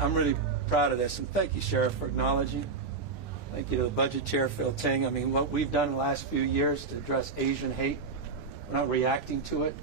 I'm really proud of this, and thank you, Sheriff, for acknowledging. Thank you to the Budget Chair, Phil Ting. I mean, what we've done in the last few years to address Asian hate, we're not reacting to it.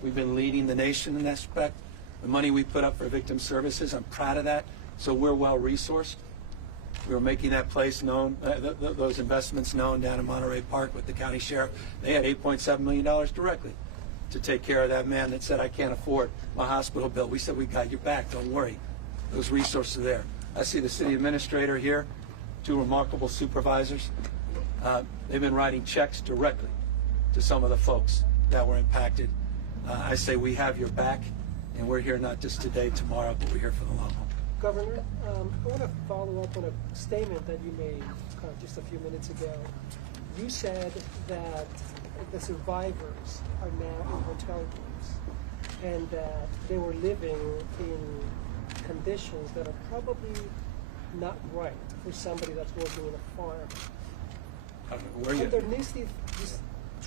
We've been leading the nation in that respect. The money we put up for victim services, I'm proud of that. So we're well-resourced. We were making that place known, those investments known down in Monterey Park with the county sheriff. They had $8.7 million directly to take care of that man that said, I can't afford my hospital bill. We said, we got your back, don't worry. Those resources are there. I see the city administrator here, two remarkable supervisors. They've been writing checks directly to some of the folks that were impacted. I say we have your back, and we're here not just today, tomorrow, but we're here for the long haul. Governor, I want to follow up on a statement that you made just a few minutes ago. You said that the survivors are now in hotel rooms and that they were living in conditions that are probably not right for somebody that's working in a farm. Underneath this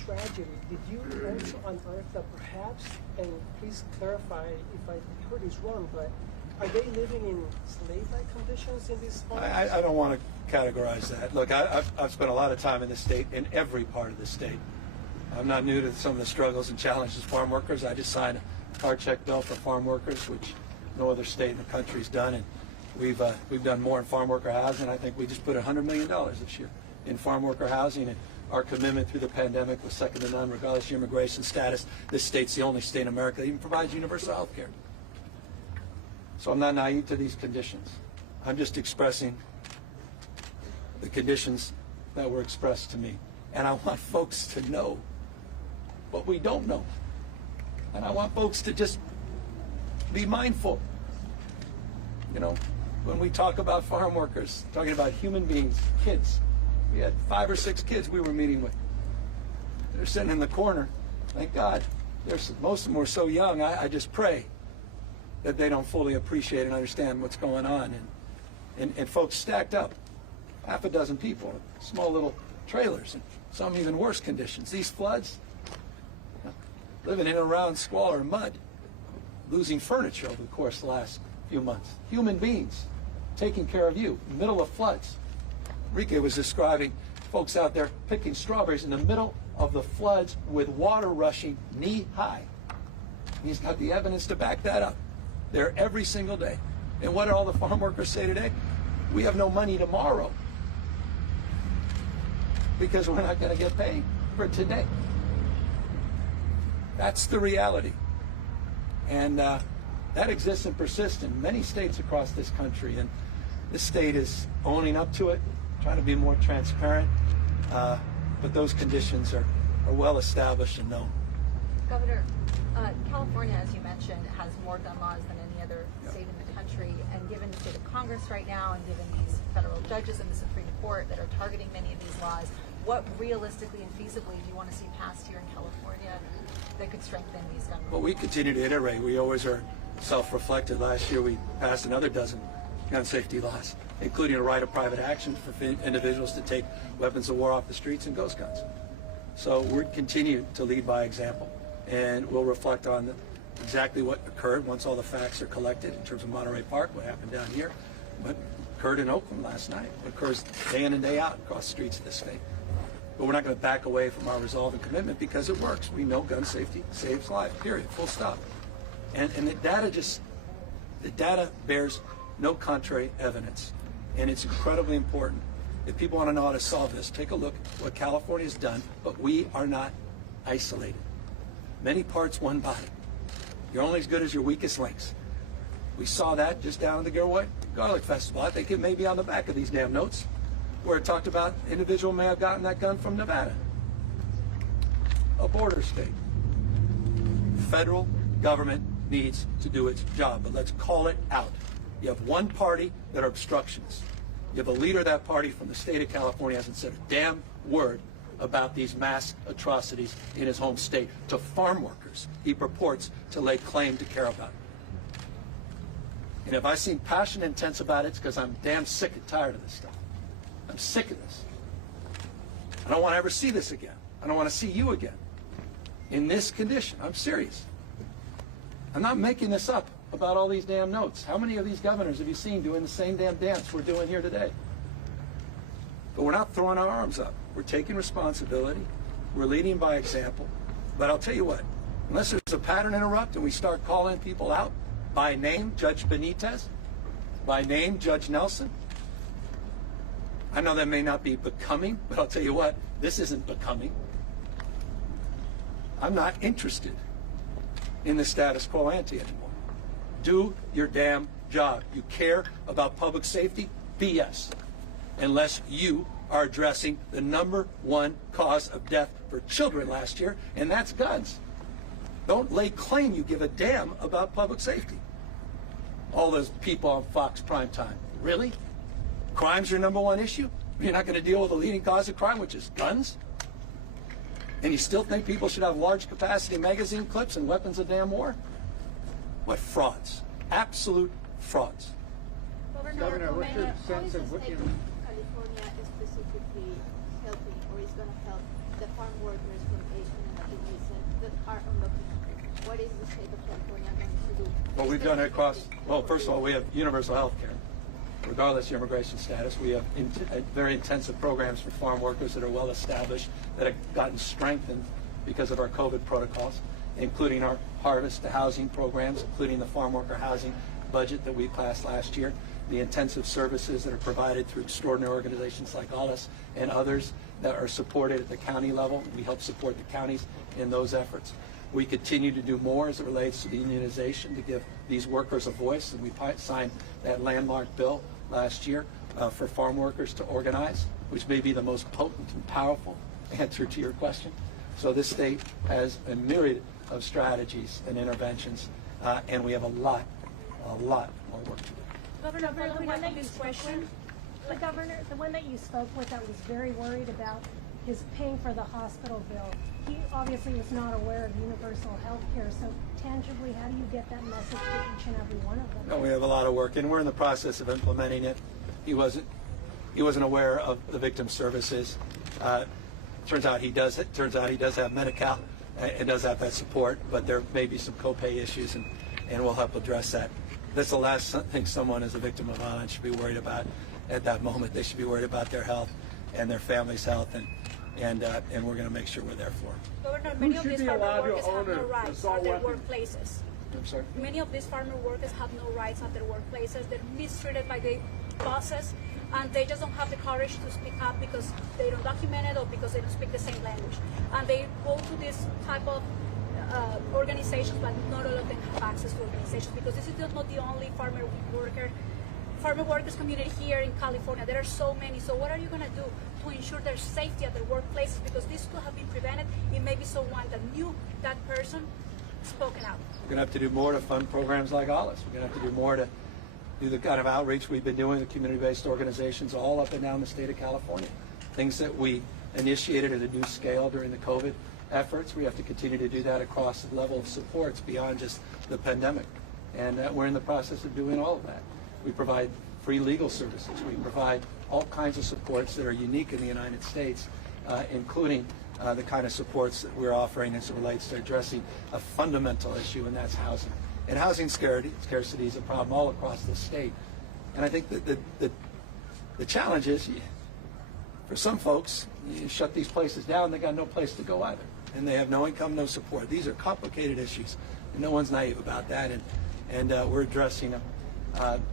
tragedy, did you also unearth that perhaps, and please clarify if I heard this wrong, but are they living in slave-like conditions in these farms? I don't want to categorize that. Look, I've spent a lot of time in the state, in every part of the state. I'm not new to some of the struggles and challenges of farm workers. I just signed a card check bill for farm workers, which no other state in the country's done, and we've done more in farm worker housing. I think we just put $100 million this year in farm worker housing, and our commitment through the pandemic was second to none, regardless of your immigration status. This state's the only state in America that even provides universal health care. So I'm not naive to these conditions. I'm just expressing the conditions that were expressed to me. And I want folks to know what we don't know. And I want folks to just be mindful. You know, when we talk about farm workers, talking about human beings, kids. We had 5 or 6 kids we were meeting with. They're sitting in the corner. Thank God. Most of them were so young, I just pray that they don't fully appreciate and understand what's going on. And folks stacked up, half a dozen people, in small little trailers, and some even worse conditions. These floods, living in and around squalor and mud, losing furniture over the course of the last few months. Human beings taking care of you in the middle of floods. Enrique was describing folks out there picking strawberries in the middle of the floods with water rushing knee-high. He's got the evidence to back that up. There every single day. And what did all the farm workers say today? We have no money tomorrow because we're not going to get paid for today. That's the reality. And that exists and persists in many states across this country. And this state is owning up to it, trying to be more transparent. But those conditions are well established and known. Governor, California, as you mentioned, has more gun laws than any other state in the country. And given the state of Congress right now and given these federal judges in the Supreme Court that are targeting many of these laws, what realistically and feasibly do you want to see passed here in California that could strengthen these gun laws? Well, we continue to iterate. We always are self-reflected. Last year we passed another dozen gun safety laws, including a right of private action for individuals to take weapons of war off the streets and ghost guns. So we'll continue to lead by example, and we'll reflect on exactly what occurred once all the facts are collected in terms of Monterey Park, what happened down here, what occurred in Oakland last night, what occurs day in and day out across the streets of this state. But we're not going to back away from our resolve and commitment because it works. We know gun safety saves lives, period, full stop. And the data bears no contrary evidence. And it's incredibly important. If people want to know how to solve this, take a look at what California's done, but we are not isolated. Many parts, one body. You're only as good as your weakest links. We saw that just down at the Gilroy Garlic Festival. I think it may be on the back of these damn notes, where it talked about an individual may have gotten that gun from Nevada, a border state. Federal government needs to do its job, but let's call it out. You have one party that are obstructionists. You have a leader of that party from the state of California hasn't said a damn word about these mass atrocities in his home state to farm workers he purports to lay claim to care about. And if I seem passionate and intense about it, it's because I'm damn sick and tired of this stuff. I'm sick of this. I don't want to ever see this again. I don't want to see you again in this condition. I'm serious. I'm not making this up. about all these damn notes. How many of these governors have you seen doing the same damn dance we're doing here today? But we're not throwing our arms up. We're taking responsibility. We're leading by example. But I'll tell you what, unless there's a pattern interrupt and we start calling people out by name, Judge Benitez, by name, Judge Nelson, I know that may not be becoming, but I'll tell you what, this isn't becoming. I'm not interested in the status quo ante anymore. Do your damn job. You care about public safety? BS. Unless you are addressing the #1 cause of death for children last year, and that's guns. Don't lay claim you give a damn about public safety. All those people on Fox Primetime. Really? Crime's your #1 issue? You're not going to deal with the leading cause of crime, which is guns? And you still think people should have large capacity magazine clips and weapons of damn war? What frauds. Absolute frauds. Governor, what's your sense of what you... California is specifically helping or is going to help the farm workers from Asian and Latin descent that are undocumented? What is the state of California going to do? Well, we've done it across, well, first of all, we have universal health care. Regardless of your immigration status, we have very intensive programs for farm workers that are well established, that have gotten strengthened because of our COVID protocols, including our harvest to housing programs, including the farm worker housing budget that we passed last year, the intensive services that are provided through extraordinary organizations like ALIS and others that are supported at the county level. We help support the counties in those efforts. We continue to do more as it relates to the unionization to give these workers a voice, and we signed that landmark bill last year for farm workers to organize, which may be the most potent and powerful answer to your question. So this state has a myriad of strategies and interventions, and we have a lot more work to do. Governor, the one that you spoke with, the governor, the one that you spoke with that was very worried about his paying for the hospital bill, he obviously was not aware of universal health care. So tangibly, how do you get that message to each and every one of them? No, we have a lot of work, and we're in the process of implementing it. He wasn't aware of the victim services. Turns out he does have Medi-Cal and does have that support, but there may be some copay issues, and we'll help address that. That's the last thing someone as a victim of violence should be worried about at that moment. They should be worried about their health and their family's health, and we're going to make sure we're there for them. Governor, many of these farmer workers have no rights at their workplaces. I'm sorry? Many of these farmer workers have no rights at their workplaces. They're mistreated by the bosses, and they just don't have the courage to speak up because they don't document it or because they don't speak the same language. And they go to this type of organizations, but not all of them have access to organizations, because this is not the only farmer workers community here in California. There are so many. So what are you going to do to ensure their safety at their workplaces? Because this could have been prevented. It may be someone that knew that person spoken out. We're going to have to do more to fund programs like ALIS. We're going to have to do more to do the kind of outreach we've been doing with community-based organizations all up and down the state of California. Things that we initiated at a new scale during the COVID efforts. We have to continue to do that across the level of supports beyond just the pandemic. And we're in the process of doing all of that. We provide free legal services. We provide all kinds of supports that are unique in the United States, including the kind of supports that we're offering as it relates to addressing a fundamental issue, and that's housing. And housing scarcity is a problem all across the state. And I think that the challenge is, for some folks, you shut these places down, they got no place to go either. And they have no income, no support. These are complicated issues, and no one's naive about that. And we're addressing them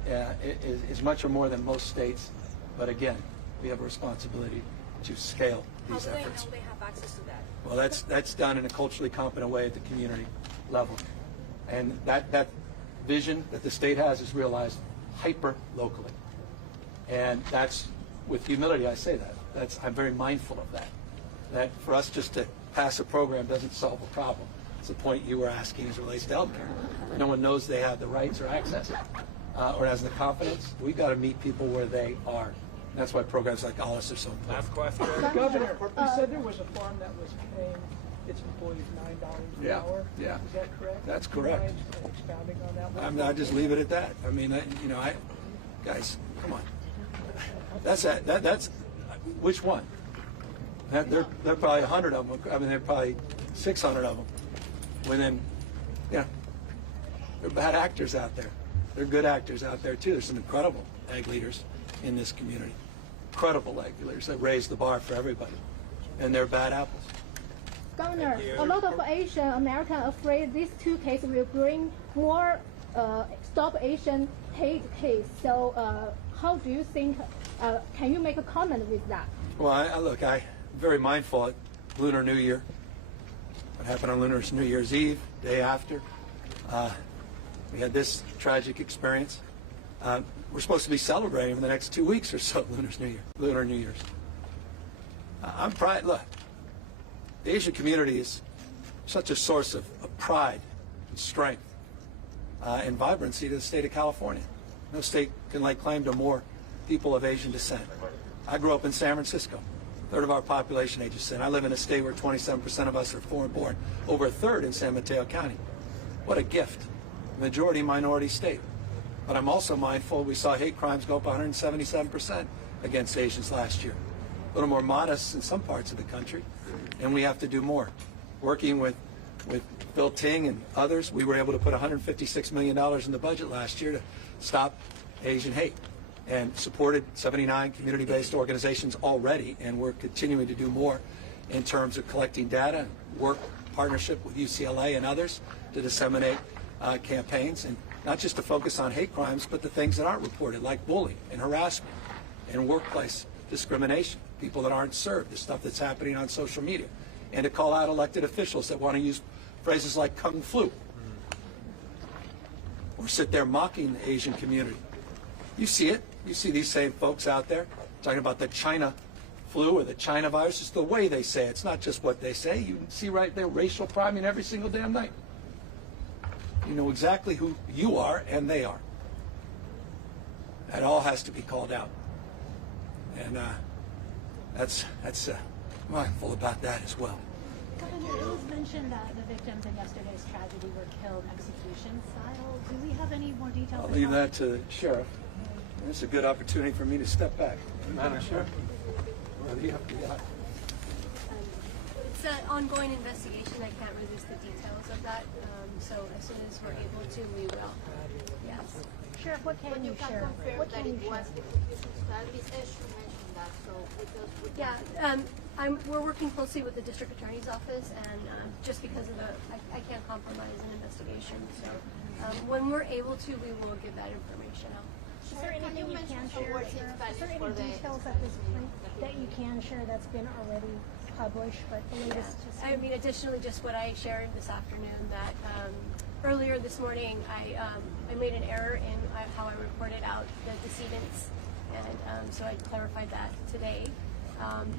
is much or more than most states. But again, we have a responsibility to scale these efforts. How do they know they have access to that? Well, that's done in a culturally competent way at the community level. And that vision that the state has is realized hyper-locally. And that's, with humility, I say that. I'm very mindful of that. That for us just to pass a program doesn't solve a problem. It's the point you were asking as it relates to healthcare. No one knows they have the rights or access or has the confidence. We've got to meet people where they are. And that's why programs like ALIS are so important. Last question. Governor, you said there was a farm that was paying its employees $9 an hour. Yeah. Is that correct? That's Do you correct. mind expounding on that? I'll just leave it at that. I mean, guys, come on. That's which one? There are probably 100 of them. I mean, there are probably 600 of them. Within, There are bad actors out there. There are good actors out there too. There's some incredible ag leaders in this community. Incredible ag leaders that raise the bar for everybody. And they're bad apples. Governor, a lot of Asian Americans are afraid these two cases will bring more Stop Asian Hate case. So how do you think, can you make a comment with that? Well, I'm very mindful at Lunar New Year. What happened on Lunar New Year's Eve, day after. We had this tragic experience. We're supposed to be celebrating for the next 2 weeks or so, Lunar New Year's. I'm proud. Look, the Asian community is such a source of pride and strength and vibrancy to the state of California. No state can lay claim to more people of Asian descent. I grew up in San Francisco. A third of our population Asian descent. I live in a state where 27% of us are foreign born, over a third in San Mateo County. What a gift. Majority minority state. But I'm also mindful we saw hate crimes go up 177% against Asians last year. A little more modest in some parts of the country, and we have to do more. Working with Bill Ting and others, we were able to put $156 million in the budget last year to stop Asian hate, and supported 79 community-based organizations already, and we're continuing to do more in terms of collecting data, work partnership with UCLA and others to disseminate campaigns, and not just to focus on hate crimes, but the things that aren't reported, like bullying and harassment and workplace discrimination, people that aren't served, the stuff that's happening on social media, and to call out elected officials that want to use phrases like kung flu or sit there mocking the Asian community. You see it. You see these same folks out there talking about the China flu or the China virus. It's the way they say it. It's not just what they say. You can see right there racial priming every single damn night. You know exactly who you are and they are. That all has to be called out. And that's mindful about that as well. Governor, it was mentioned that the victims in yesterday's tragedy were killed execution style. Do we have any more details? I'll leave that to the sheriff. It's a good opportunity for me to step back. Madam Sheriff, or the FBI. It's an ongoing investigation. I can't resist the details of that. So as soon as we're able to, we will. Yes. Sheriff, what can But you you can share? confirm What that can you it was share? execution style. Ms. Eshu mentioned that, so because We're working closely with the district attorney's office, and just because of I can't compromise an investigation. So when we're able to, we will give that information out. Is there anything you can share? words in Is there Spanish any for the details at this point that you can share that's been already published, but the latest? I mean, additionally, just what I shared this afternoon, that earlier this morning, I made an error in how I reported out the decedents, and so I clarified that today.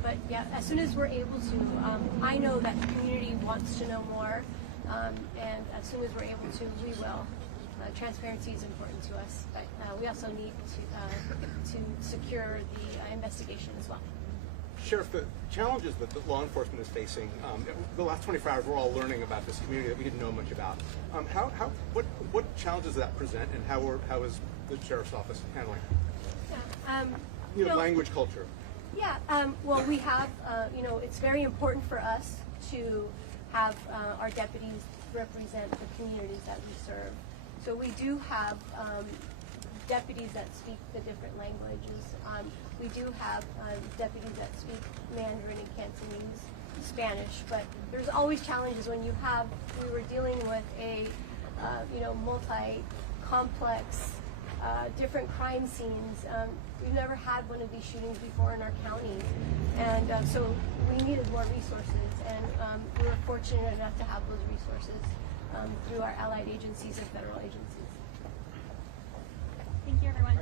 But yeah, as soon as we're able to, I know that the community wants to know more, and as soon as we're able to, we will. Transparency is important to us, but we also need to secure the investigation as well. Sheriff, the challenges that the law enforcement is facing, the last 24 hours, we're all learning about this community that we didn't know much about. What challenges does that present, and how is the sheriff's office handling it? Language, culture. Yeah, well, we have, it's very important for us to have our deputies represent the communities that we serve. So we do have deputies that speak the different languages. We do have deputies that speak Mandarin and Cantonese, Spanish, but there's always challenges when we were dealing with a, multi-complex, different crime scenes. We've never had one of these shootings before in our county, and so we needed more resources, and we were fortunate enough to have those resources through our allied agencies and federal agencies. Thank you, everyone.